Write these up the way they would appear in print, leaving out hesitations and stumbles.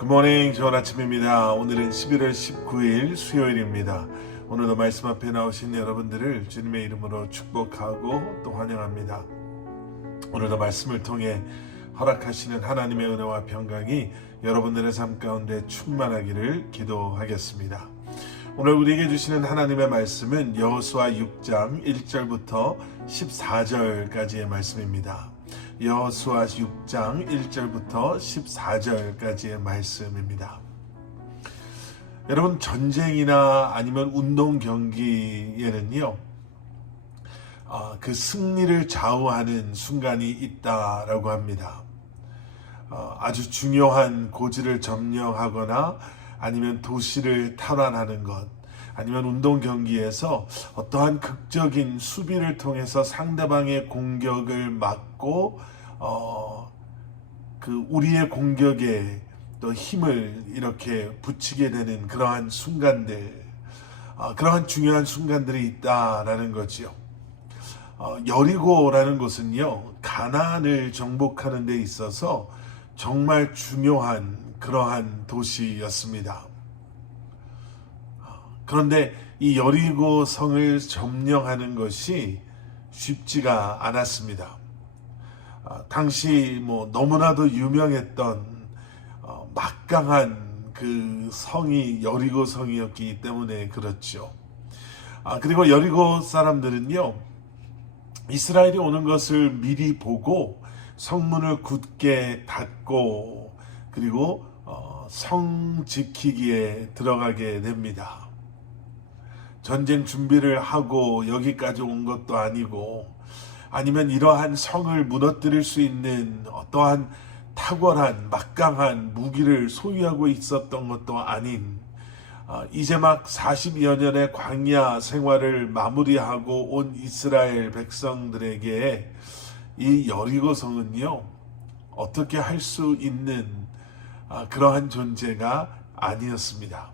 굿모닝, 좋은 아침입니다. 오늘은 11월 19일 수요일입니다. 오늘도 말씀 앞에 나오신 여러분들을 주님의 이름으로 축복하고 또 환영합니다. 오늘도 말씀을 통해 허락하시는 하나님의 은혜와 평강이 여러분들의 삶 가운데 충만하기를 기도하겠습니다. 오늘 우리에게 주시는 하나님의 말씀은 여호수아 6장 1절부터 14절까지의 말씀입니다. 여호수아 6장 1절부터 14절까지의 말씀입니다. 여러분, 전쟁이나 아니면 운동 경기에는요, 그 승리를 좌우하는 순간이 있다라고 합니다. 아주 중요한 고지를 점령하거나 아니면 도시를 탈환하는 것, 아니면 운동 경기에서 어떠한 극적인 수비를 통해서 상대방의 공격을 막고 그 우리의 공격에 또 힘을 이렇게 붙이게 되는 그러한 순간들, 그러한 중요한 순간들이 있다라는 거지요. 여리고라는 곳은요, 가나안을 정복하는 데 있어서 정말 중요한 그러한 도시였습니다. 그런데 이 여리고 성을 점령하는 것이 쉽지가 않았습니다. 당시 너무나도 유명했던 막강한 그 성이 여리고 성이었기 때문에 그렇죠. 그리고 여리고 사람들은요, 이스라엘이 오는 것을 미리 보고 성문을 굳게 닫고 그리고 성 지키기에 들어가게 됩니다. 전쟁 준비를 하고 여기까지 온 것도 아니고, 아니면 이러한 성을 무너뜨릴 수 있는 어떠한 탁월한 막강한 무기를 소유하고 있었던 것도 아닌, 이제 막 40여 년의 광야 생활을 마무리하고 온 이스라엘 백성들에게 이 여리고 성은요, 어떻게 할 수 있는 그러한 존재가 아니었습니다.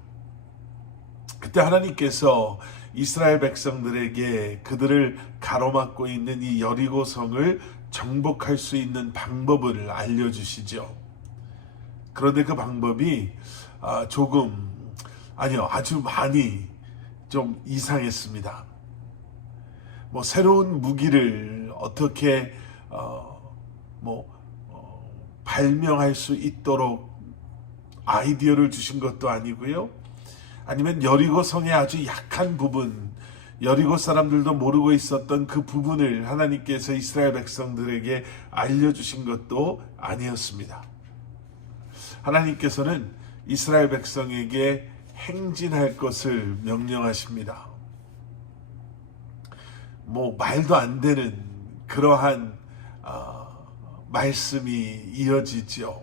그때 하나님께서 이스라엘 백성들에게 그들을 가로막고 있는 이 여리고 성을 정복할 수 있는 방법을 알려주시죠. 그런데 그 방법이 아주 많이 좀 이상했습니다. 새로운 무기를 어떻게 발명할 수 있도록 아이디어를 주신 것도 아니고요. 아니면 여리고 성의 아주 약한 부분, 여리고 사람들도 모르고 있었던 그 부분을 하나님께서 이스라엘 백성들에게 알려주신 것도 아니었습니다. 하나님께서는 이스라엘 백성에게 행진할 것을 명령하십니다. 말도 안 되는 그러한 말씀이 이어지죠.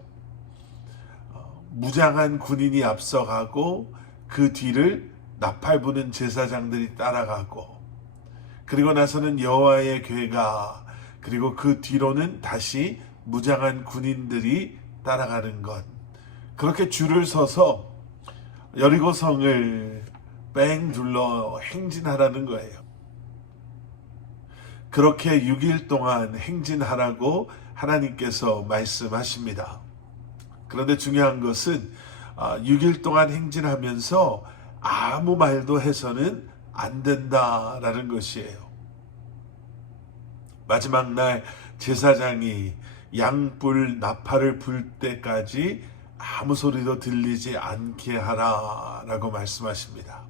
무장한 군인이 앞서가고 그 뒤를 나팔 부는 제사장들이 따라가고, 그리고 나서는 여호와의 궤가, 그리고 그 뒤로는 다시 무장한 군인들이 따라가는 것, 그렇게 줄을 서서 여리고 성을 뺑 둘러 행진하라는 거예요. 그렇게 6일 동안 행진하라고 하나님께서 말씀하십니다. 그런데 중요한 것은 6일 동안 행진하면서 아무 말도 해서는 안 된다라는 것이에요. 마지막 날 제사장이 양불 나팔을 불 때까지 아무 소리도 들리지 않게 하라라고 말씀하십니다.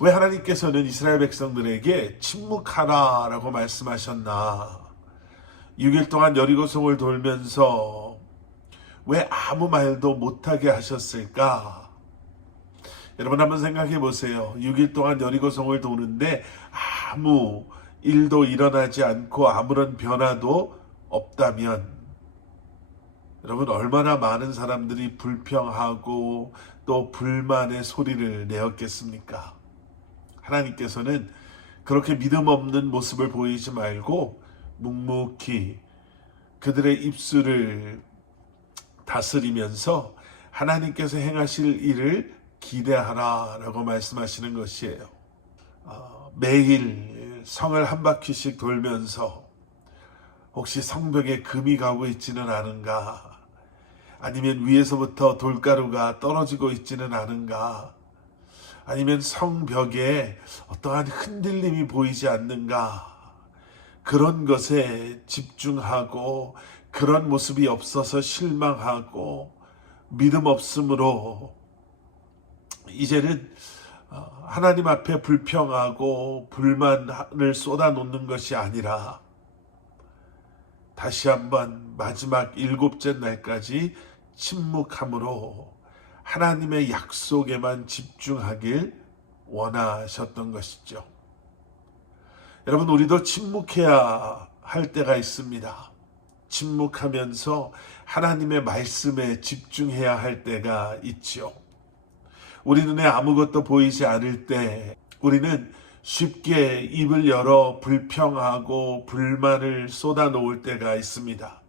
왜 하나님께서는 이스라엘 백성들에게 침묵하라라고 말씀하셨나? 6일 동안 여리고성을 돌면서 왜 아무 말도 못하게 하셨을까? 여러분, 한번 생각해 보세요. 6일 동안 여리고성을 도는데 아무 일도 일어나지 않고 아무런 변화도 없다면, 여러분, 얼마나 많은 사람들이 불평하고 또 불만의 소리를 내었겠습니까? 하나님께서는 그렇게 믿음 없는 모습을 보이지 말고 묵묵히 그들의 입술을 다스리면서 하나님께서 행하실 일을 기대하라라고 말씀하시는 것이에요. 매일 성을 한 바퀴씩 돌면서 혹시 성벽에 금이 가고 있지는 않은가, 아니면 위에서부터 돌가루가 떨어지고 있지는 않은가? 아니면 성벽에 어떠한 흔들림이 보이지 않는가? 그런 것에 집중하고 그런 모습이 없어서 실망하고 믿음 없음으로 이제는 하나님 앞에 불평하고 불만을 쏟아놓는 것이 아니라 다시 한번 마지막 7째 날까지 침묵함으로 하나님의 약속에만 집중하길 원하셨던 것이죠. 여러분, 우리도 침묵해야 할 때가 있습니다. 침묵하면서 하나님의 말씀에 집중해야 할 때가 있죠. 우리 눈에 아무것도 보이지 않을 때 우리는 쉽게 입을 열어 불평하고 불만을 쏟아놓을 때가 있습니다.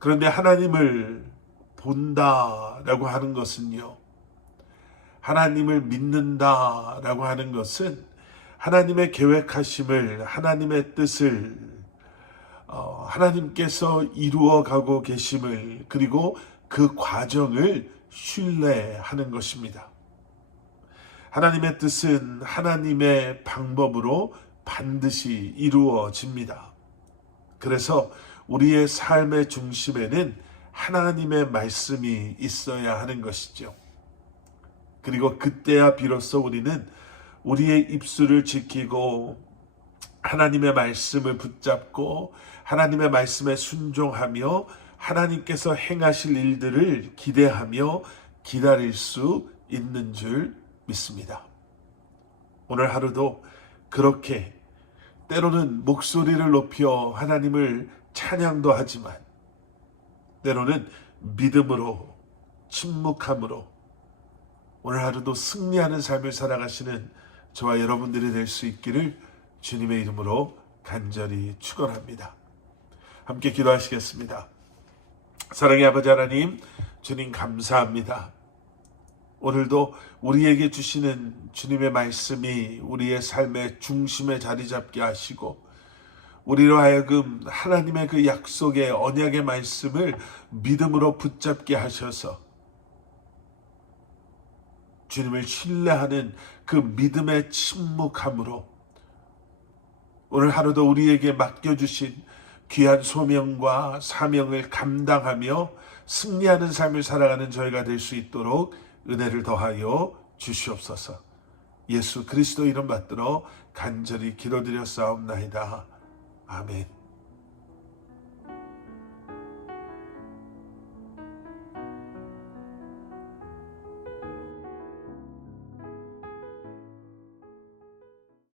그런데 하나님을 본다라고 하는 것은요, 하나님을 믿는다라고 하는 것은 하나님의 계획하심을, 하나님의 뜻을 하나님께서 이루어가고 계심을, 그리고 그 과정을 신뢰하는 것입니다. 하나님의 뜻은 하나님의 방법으로 반드시 이루어집니다. 그래서 우리의 삶의 중심에는 하나님의 말씀이 있어야 하는 것이죠. 그리고 그때야 비로소 우리는 우리의 입술을 지키고 하나님의 말씀을 붙잡고 하나님의 말씀에 순종하며 하나님께서 행하실 일들을 기대하며 기다릴 수 있는 줄 믿습니다. 오늘 하루도 그렇게 때로는 목소리를 높여 하나님을 찬양도 하지만 때로는 믿음으로, 침묵함으로 오늘 하루도 승리하는 삶을 살아가시는 저와 여러분들이 될 수 있기를 주님의 이름으로 간절히 축원합니다. 함께 기도하시겠습니다. 사랑의 아버지 하나님, 주님 감사합니다. 오늘도 우리에게 주시는 주님의 말씀이 우리의 삶의 중심에 자리 잡게 하시고 우리로 하여금 하나님의 그 약속의 언약의 말씀을 믿음으로 붙잡게 하셔서 주님을 신뢰하는 그 믿음의 침묵함으로 오늘 하루도 우리에게 맡겨주신 귀한 소명과 사명을 감당하며 승리하는 삶을 살아가는 저희가 될 수 있도록 은혜를 더하여 주시옵소서. 예수 그리스도 이름 받들어 간절히 기도드렸사옵나이다. 아멘.